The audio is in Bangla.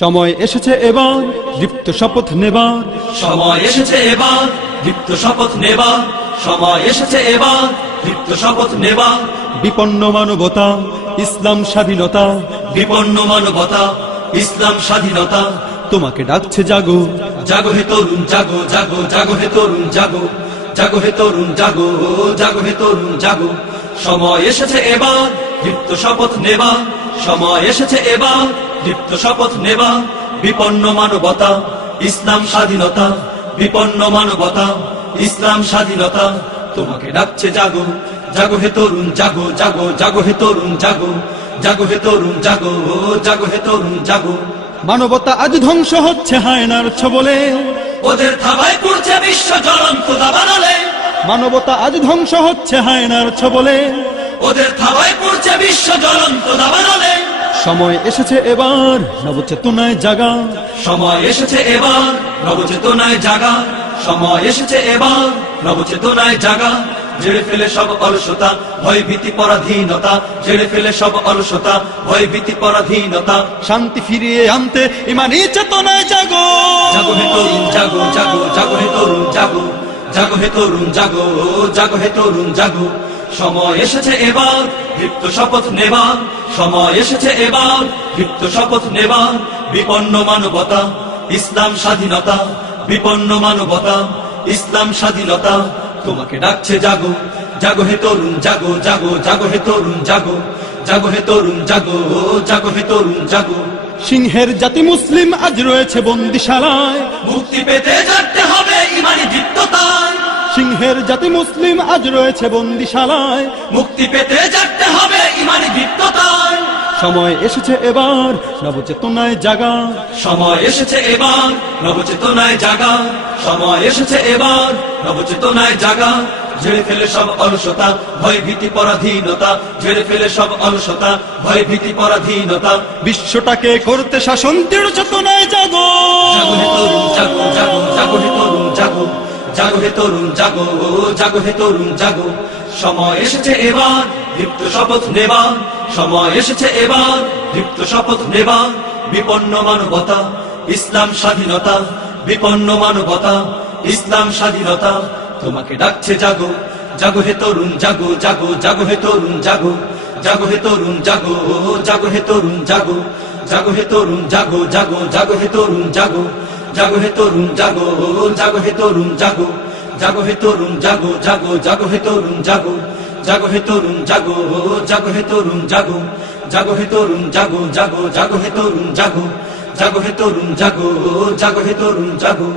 সময় এসেছে এবার দীপ্ত শপথ নেবার, সময় এসেছে এবার দীপ্ত শপথ নেবার, সময় এসেছে এবার দীপ্ত শপথ নেবার। বিপন্ন মানবতা ইসলাম স্বাধীনতা, বিপন্ন মানবতা ইসলাম স্বাধীনতা। তোমাকে ডাকছে জাগো, জাগো হে তরুণ জাগো, জাগো জাগো হে তরুণ জাগো, জাগো হে তরুণ জাগো, জাগো হে তরুণ জাগো। সময় এসেছে এবার দীপ্ত শপথ নেবার, সময় এসেছে এবার দীপ্ত শপথ নেবার। বিপন্ন মানবতা ইসলাম স্বাধীনতা, বিপন্ন মানবতা ইসলাম স্বাধীনতা। তোমাকে ডাকছে জাগো, জাগো হে তরুণ জাগো, জাগো জাগো হে তরুণ জাগো, জাগো হে তরুণ জাগো, জাগো হে তরুণ জাগো। মানবতা আজ ধ্বংস হচ্ছে হায়নার ছবলে, ওদের থাবায় পড়ছে বিশ্ব জ্বলন্ত দাবানলে, মানবতা আজ ধ্বংস হচ্ছে হায়নার ছবলে। ওদের থাবায় পড়ছে বিশ্ব জ্বলন্ত দাবানলে। সময় এসেছে এবার নবচেতনায় জাগা, সময় এসেছে এবার নবচেতনায় জাগা, সময় এসেছে এবার নবচেতনায় জাগা। ঝেড়ে ফেলে সব অলসতা ভয় ভীতি পরাধীনতা, ঝেড়ে ফেলে সব অলসতা ভয় ভীতি পরাধীনতা। শান্তি ফিরিয়ে আনতে ইমানি চেতনায় জাগো, জাগো হে তরুণ জাগো, জাগো জাগো হে তরুণ জাগো, জাগো হে তরুণ জাগো, জাগো হে তরুণ জাগো। সময় এসেছে এবার দীপ্ত শপথ নেবার, সময় এসেছে এবার দীপ্ত শপথ নেবার। বিপন্ন মানবতা ইসলাম স্বাধীনতা, বিপন্ন মানবতা ইসলাম স্বাধীনতা। তোমাকে ডাকছে জাগো, জাগো হে তরুণ জাগো, জাগো জাগো হে তরুণ জাগো, জাগো হে তরুণ জাগো, জাগো হে তরুণ জাগো। সিংহের জাতি মুসলিম আজ রয়েছে বন্দিশালায়, মুক্তি পেতে জাগতে হবে ইমানি দীপ্ততায়, সিংহের জাতি মুসলিম আজ রয়েছে বন্দিশালায়। মুক্তি পেতে জাগতে হবে ইমানি দীপ্ততায়। সময় এসেছে এবার নবচেতনায় জাগা, সময় এসেছে এবার নবচেতনায় জাগা, সময় এসেছে এবার নবচেতনায় জাগা। ঝেড়ে ফেলে সব অলসতা ভয় ভীতি পরাধীনতা, ঝেড়ে ফেলে সব অলসতা ভয় ভীতি পরাধীনতা। বিশ্বটাকে করতে শাসন দৃঢ় চেতনায় জাগো, জাগো হে তরুণ জাগো, জাগো জাগো হে তরুণ জাগো, জাগো হে তরুণ জাগো, জাগো হে তরুণ জাগো। সময় এসেছে এবার দীপ্ত শপথ নেবার, সময় এসেছে এবার দীপ্ত শপথ নেবার। বিপন্ন মানবতা ইসলাম স্বাধীনতা, বিপন্ন মানবতা ইসলাম স্বাধীনতা। তোমাকে ডাকছে জাগো, জাগো হে তরুণ জাগো, জাগো জাগো হে তরুণ জাগো, জাগো হে তরুণ জাগো, জাগো হে তরুণ জাগো, জাগো হে তরুণ জাগো, জাগো জাগো হে তরুণ জাগো, জাগো হে তরুণ জাগো, জাগো হে তরুণ জাগো, জাগো হে তরুণ জাগো, জাগো জাগো হে তরুণ জাগো, জাগো হে তরুণ জাগো, জাগো হে তরুণ জাগো, জাগো হে তরুণ জাগো, জাগো জাগো হে তরুণ জাগো, জাগো হে তরুণ জাগো, জাগো হে তরুণ জাগো।